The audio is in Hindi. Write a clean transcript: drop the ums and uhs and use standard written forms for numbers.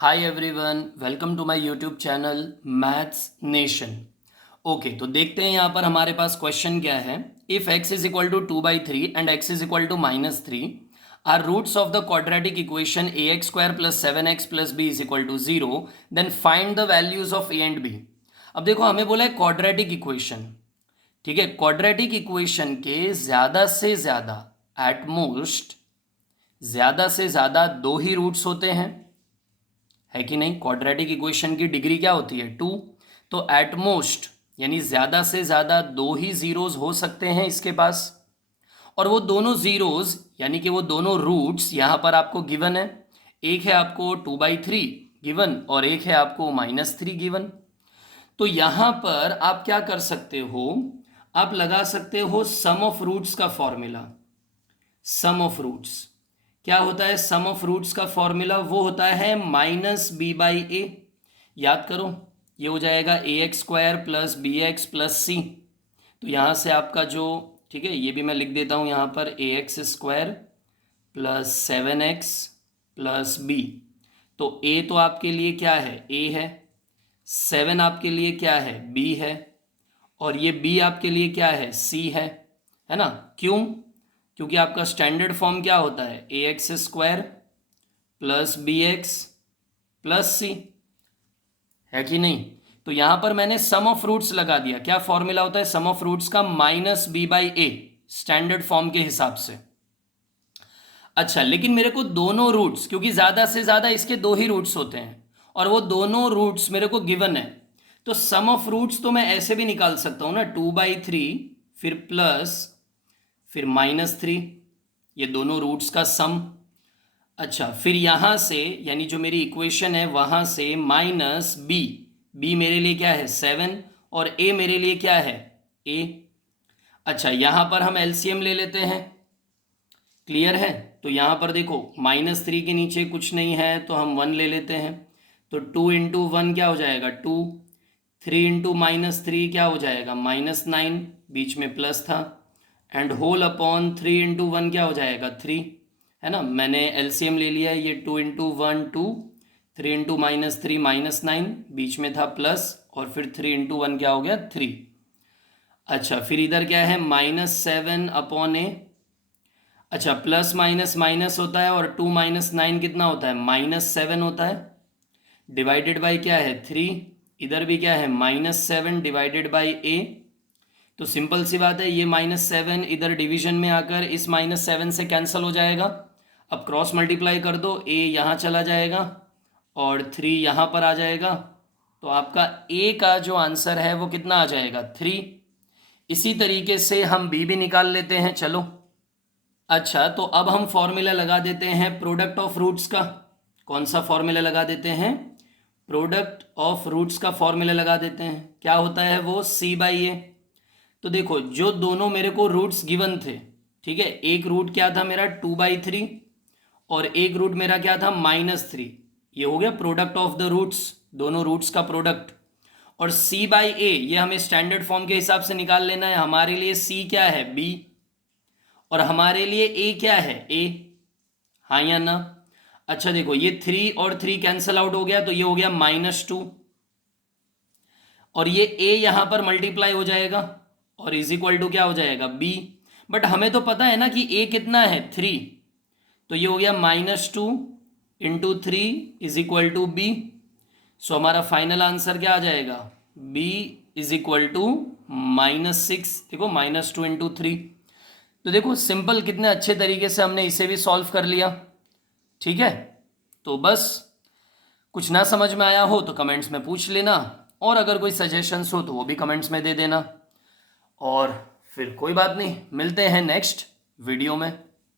Hi everyone, welcome to my YouTube channel Maths Nation. Okay, तो देखते हैं यहाँ पर हमारे पास क्वेश्चन क्या है। If x is equal to 2/3 and x is equal to -3 are roots of the quadratic equation ax² + 7x + b is equal to 0, then find the values of a and b। अब देखो, हमें बोला है क्वाड्रेटिक इक्वेशन, ठीक है। क्वाड्रेटिक इक्वेशन के ज़्यादा से ज़्यादा, एट मोस्ट ज़्यादा से ज़्यादा दो ही रूट्स होते हैं, है कि नहीं। क्वाड्रेटिक इक्वेशन की डिग्री क्या होती है? 2। तो एट मोस्ट यानी ज़्यादा से ज़्यादा दो ही ज़ीरोज़ हो सकते हैं इसके पास, और वो दोनों ज़ीरोज़ यानी कि वो दोनों रूट्स यहाँ पर आपको गिवन है। एक है आपको 2/3 गिवन और एक है आपको -3 गिवन। तो यहाँ पर आप क्या कर सकते हो, आप लगा सकते हो सम ऑफ रूट्स का फॉर्मूला। सम ऑफ रूट्स क्या होता है? सम ऑफ रूट्स का फॉर्मूला वो होता है -b/a। याद करो, ये हो जाएगा ax² + bx + c। तो यहाँ से आपका जो, ठीक है, ये भी मैं लिख देता हूँ यहाँ पर, ax² + 7x + b। तो a तो आपके लिए क्या है? a है। 7 आपके लिए क्या है? b है। और ये b आपके लिए क्या है? c है ना। क्यों? क्योंकि आपका स्टैंडर्ड फॉर्म क्या होता है? ax² + bx + c, है कि नहीं। तो यहां पर मैंने सम ऑफ रूट्स लगा दिया। क्या फॉर्मूला होता है सम ऑफ रूट्स का? -b/a, स्टैंडर्ड फॉर्म के हिसाब से। अच्छा, लेकिन मेरे को दोनों रूट्स, क्योंकि ज़्यादा से ज़्यादा इसके दो ही रूट्स होते हैं और वो दोनों रूट्स मेरे को गिवन है, तो सम ऑफ रूट्स तो मैं ऐसे भी निकाल सकता हूँ ना, 2/3 फिर प्लस फिर -3, ये दोनों रूट्स का सम। अच्छा, फिर यहाँ से यानी जो मेरी इक्वेशन है वहाँ से -b, b मेरे लिए क्या है? 7, और a मेरे लिए क्या है? a। अच्छा, यहाँ पर हम एलसीएम ले लेते हैं। क्लियर है? तो यहाँ पर देखो, -3 के नीचे कुछ नहीं है तो हम 1 ले लेते हैं। तो 2 × 1 क्या हो जाएगा? 2। 3 × -3 क्या हो जाएगा? -9, बीच में प्लस था। एंड होल अपॉन 3 × 1 क्या हो जाएगा? 3, है ना। मैंने एलसीएम ले लिया, ये 2 × 1 2, 3 × -3 -9, बीच में था प्लस, और फिर 3 × 1 क्या हो गया? 3। अच्छा, फिर इधर क्या है? -7/a। अच्छा, प्लस माइनस माइनस होता है, और 2 - 9 कितना होता है? -7 होता है। डिवाइडेड बाई क्या है? 3। इधर भी क्या है? -7 डिवाइडेड बाई a। तो सिंपल सी बात है, ये -7 इधर डिवीजन में आकर इस -7 से कैंसिल हो जाएगा। अब क्रॉस मल्टीप्लाई कर दो, a यहाँ चला जाएगा और 3 यहाँ पर आ जाएगा। तो आपका a का जो आंसर है वो कितना आ जाएगा? 3। इसी तरीके से हम b भी निकाल लेते हैं, चलो। अच्छा, तो अब हम फॉर्मूला लगा देते हैं प्रोडक्ट ऑफ रूट्स का। कौन सा फॉर्मूला लगा देते हैं? प्रोडक्ट ऑफ रूट्स का फॉर्मूला लगा देते हैं। क्या होता है वो? c/a। तो देखो, जो दोनों मेरे को रूट्स गिवन थे, ठीक है, एक रूट क्या था मेरा? 2/3, और एक रूट मेरा क्या था? -3। ये हो गया प्रोडक्ट ऑफ द रूट्स, दोनों रूट्स का प्रोडक्ट। और c/a ये हमें स्टैंडर्ड फॉर्म के हिसाब से निकाल लेना है। हमारे लिए c क्या है? b, और हमारे लिए a क्या है? a, हाँ या ना। अच्छा देखो, ये 3 और 3 कैंसल आउट हो गया, तो ये हो गया -2, और ये a यहां पर मल्टीप्लाई हो जाएगा और इज इक्वल टू क्या हो जाएगा? b। बट हमें तो पता है ना कि a कितना है? 3। तो ये हो गया -2 × 3 is equal to b। So हमारा फाइनल आंसर क्या आ जाएगा? b is equal to -6। देखो, -2 × 3। तो देखो सिंपल, कितने अच्छे तरीके से हमने इसे भी सॉल्व कर लिया, ठीक है। तो बस, कुछ ना समझ में आया हो तो कमेंट्स में पूछ लेना, और अगर कोई सजेशंस हो तो वो भी कमेंट्स में दे देना। और फिर कोई बात नहीं, मिलते हैं नेक्स्ट वीडियो में।